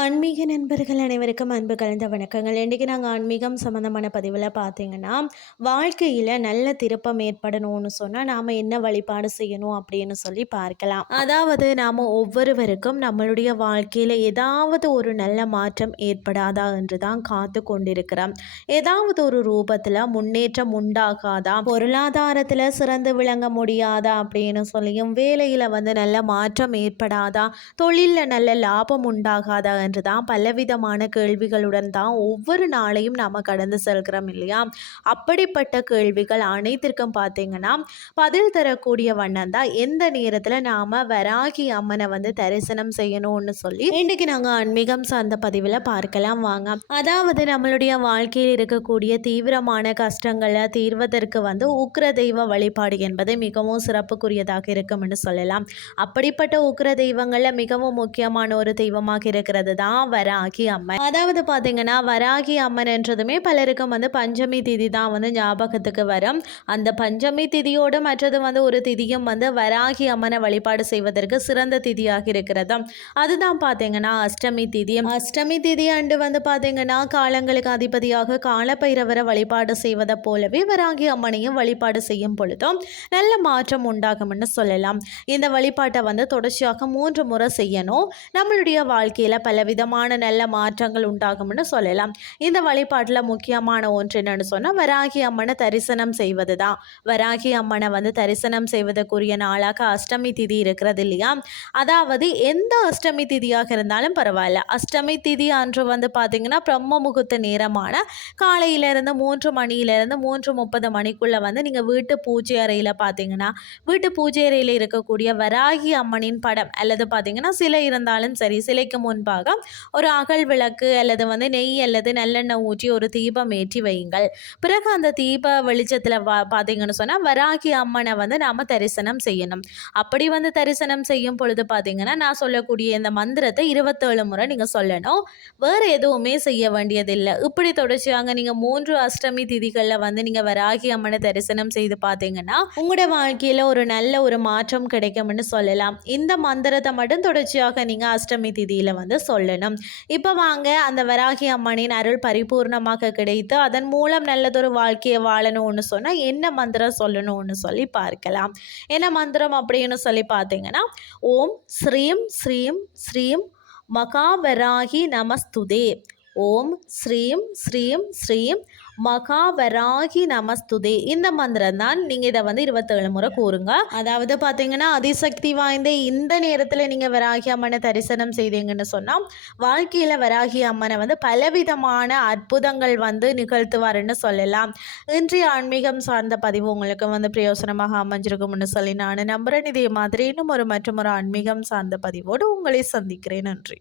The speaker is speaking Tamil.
ஆன்மீக நண்பர்கள் அனைவருக்கும் அன்பு கலந்த வணக்கங்கள். இன்றைக்கி நாங்கள் ஆன்மீகம் சம்மந்தமான பதிவில் பார்த்தீங்கன்னா வாழ்க்கையில் நல்ல திருப்பம் ஏற்படணும்னு சொன்னால் நாம் என்ன வழிபாடு செய்யணும் அப்படின்னு சொல்லி பார்க்கலாம். அதாவது நாம் ஒவ்வொருவருக்கும் நம்மளுடைய வாழ்க்கையில் ஏதாவது ஒரு நல்ல மாற்றம் ஏற்படாதா என்று தான் காத்து கொண்டிருக்கிறோம். ஏதாவது ஒரு ரூபத்தில் முன்னேற்றம் உண்டாகாதா பொருளாதாரத்தில் சிறந்து விளங்க முடியாதா அப்படின்னு சொல்லியும் வேலையில் வந்து நல்ல மாற்றம் ஏற்படாதா தொழிலில் நல்ல லாபம் உண்டாகாதா என்று தான் பலவிதமான கேள்விகளுடன் தான் ஒவ்வொரு நாளையும் நாம் கடந்து செல்கிறோம் இல்லையா? அப்படிப்பட்ட கேள்விகள் அனைத்திற்கும் பார்த்தீங்கன்னா பதில் தரக்கூடிய வண்ணம் தான். எந்த நேரத்தில் நாம் வராகி அம்மனை வந்து தரிசனம் செய்யணும்னு சொல்லி இன்றைக்கி நாங்கள் ஆன்மீகம் சார்ந்த பதிவில் பார்க்கலாம் வாங்க. அதாவது நம்மளுடைய வாழ்க்கையில் இருக்கக்கூடிய தீவிரமான கஷ்டங்களை தீர்வதற்கு வந்து உக்ர தெய்வ வழிபாடு என்பது மிகவும் சிறப்புக்குரியதாக இருக்கும்னு சொல்லலாம். அப்படிப்பட்ட உக்ர தெய்வங்களில் மிகவும் முக்கியமான ஒரு தெய்வமாக இருக்கிறது தான் வராகி அம்மன். அதாவது பார்த்தீங்கன்னா வராகி அம்மன் என்றதுமே பலருக்கும் வந்து பஞ்சமி திதி தான் வந்து ஞாபகத்துக்கு வரும். அந்த பஞ்சமி திதியோடு மற்றது வந்து ஒரு திதியும் வந்து வராகி அம்மனை வழிபாடு செய்வதற்கு சிறந்த திதியாக இருக்கிறது. அதுதான் பார்த்தீங்கன்னா அஷ்டமி திதி. அஷ்டமி திதி அண்டு வந்து பார்த்தீங்கன்னா காலங்களுக்கு அதிபதியாக காலப்பைரவரை வழிபாடு செய்வதை போலவே வராகி அம்மனையும் வழிபாடு செய்யும் பொழுதும் நல்ல மாற்றம் உண்டாகும்னு சொல்லலாம். இந்த வழிபாட்டை வந்து தொடர்ச்சியாக மூன்று முறை செய்யணும். நம்மளுடைய வாழ்க்கையில் பல விதமான நல்ல மாற்றங்கள் உண்டாகும்னு சொல்லலாம். இந்த வழிபாட்டில் முக்கியமான ஒன்று என்னன்னு சொன்னால் வராகி அம்மனை தரிசனம் செய்வது தான் வராகி அம்மனை வந்து தரிசனம் செய்வதற்குரிய நாளாக அஷ்டமி திதி இருக்கிறது இல்லையா? அதாவது எந்த அஷ்டமி திதியாக இருந்தாலும் பரவாயில்ல. அஷ்டமி திதி அன்று வந்து பார்த்திங்கன்னா பிரம்ம முகூர்த்த நேரமான காலையிலேருந்து மூன்று மணியிலேருந்து மூன்று முப்பது மணிக்குள்ளே வந்து நீங்கள் வீட்டு பூஜை அறையில் பார்த்தீங்கன்னா வீட்டு பூஜை அறையில் இருக்கக்கூடிய வராகி அம்மனின் படம் அல்லது பார்த்தீங்கன்னா சிலை இருந்தாலும் சரி சிலைக்கு முன்பாக ஒரு அகல் விளக்கு அல்லது வந்து நெய் அல்லது நல்லெண்ணெய் ஊற்றி ஒரு தீபம் ஏற்றி வையுங்கள். பிறகு அந்த தீப வெளிச்சத்தில் வா பார்த்தீங்கன்னு சொன்னால் வராகி அம்மனை வந்து நாம் தரிசனம் செய்யணும். அப்படி வந்து தரிசனம் செய்யும் பொழுது பார்த்தீங்கன்னா நான் சொல்லக்கூடிய இந்த மந்திரத்தை இருபத்தேழு முறை நீங்கள் சொல்லணும். வேறு எதுவுமே செய்ய வேண்டியதில்லை. இப்படி தொடர்ச்சியாக நீங்கள் மூன்று அஷ்டமி திதிகளில் வந்து நீங்கள் வராகி அம்மனை தரிசனம் செய்து பார்த்தீங்கன்னா உங்களோட வாழ்க்கையில் ஒரு நல்ல ஒரு மாற்றம் கிடைக்கும்னு சொல்லலாம். இந்த மந்திரத்தை மட்டும் தொடர்ச்சியாக நீங்கள் அஷ்டமி திதியில் வந்து சொல்லணும் இப்போ வாங்க அந்த வராகி அம்மனின் அருள் பரிபூர்ணமாக கிடைத்து அதன் மூலம் நல்லதொரு வாழ்க்கையை வாழணும்னு சொன்னால் என்ன மந்திரம் சொல்லணும்னு சொல்லி பார்க்கலாம். என்ன மந்திரம் அப்படின்னு சொல்லி பார்த்தீங்கன்னா ஓம் ஸ்ரீம் ஸ்ரீம் ஸ்ரீம் மகாவராகி நமஸ்துதே. ஓம் ஸ்ரீம் ஸ்ரீம் ஸ்ரீம் மகாவராகி நமஸ்துதே. இந்த மந்திரம் தான் நீங்கள் இதை வந்து இருபத்தேழு முறை கூறுங்க. அதாவது பார்த்தீங்கன்னா அதிசக்தி வாய்ந்த இந்த நேரத்தில் நீங்கள் வராகி அம்மனை தரிசனம் செய்தீங்கன்னு சொன்னால் வாழ்க்கையில் வராகி அம்மனை வந்து பலவிதமான அற்புதங்கள் வந்து நிகழ்த்துவாருன்னு சொல்லலாம். இன்றைய ஆன்மீகம் சார்ந்த பதிவு உங்களுக்கு வந்து பிரயோசனமாக அமைஞ்சிருக்கும்னு சொல்லி நான் நம்புகிறேன் இதே மாதிரி இன்னும் ஒரு மற்றும் ஒரு ஆன்மீகம் சார்ந்த பதிவோடு உங்களை சந்திக்கிறேன். நன்றி.